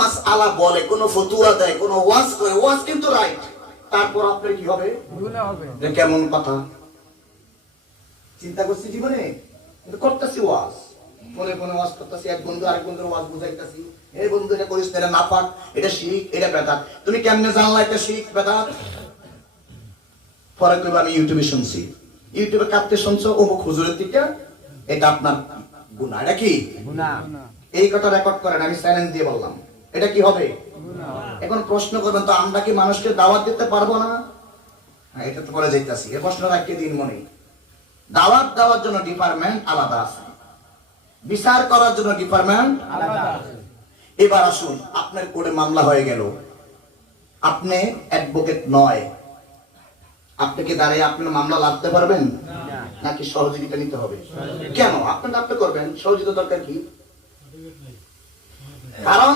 মাসআলা বলে, কোন ফতুয়া দেয়, কোন ওয়াজ করে, ওয়াজ কিন্তু রাইট, তারপর আপনার কি হবে? গুনাহ হবে। কেমন কথা চিন্তা করছি জীবনে? কিন্তু করতেছি ওয়াজ, ফোনে ফোনে ওয়াজ করতেছি, এক বন্ধু আরেক বন্ধুর ওয়াজ বুঝাইতেছি, এই বন্ধু এটা করিস না, এটা নাপাক, এটা শিরিক, এটা বেদাত। তুমি কেমনে জানলা এটা শিরিক বেদাত? পরে কইবা আমি ইউটিউবে শুনছি। ইউটিউবে কাটতে শুনছো অমুক হুজুরের থেকে, এটা আপনার গুনাহ। এটা কি গুনাহ? এই কথা রেকর্ড করেন, আমি চ্যালেঞ্জ দিয়ে বললাম, এটা কি হবে? গুনাহ। এখন প্রশ্ন করবেন তো আমরা কি মানুষকে দাওয়াত দিতে পারবো না? হ্যাঁ, এটা তো করে যাইতাছি। এই প্রশ্ন রাখতে দিন মনে। দাওয়াত দেওয়ার জন্য ডিপার্টমেন্ট আলাদা আছে, বিচার করার জন্য ডিপার্টমেন্ট আলাদা আছে। এবার আসুন, আপনার কোর্টে মামলা হয়ে গেল, আপনি অ্যাডভোকেট নয়, আপনি কি দাঁড়িয়ে আপনার মামলা লাভতে পারবেন? নাকি সহযোগিতা নিতে হবে? কেন? আপনি করবেন, সহযোগিতা দরকার কি? কারণ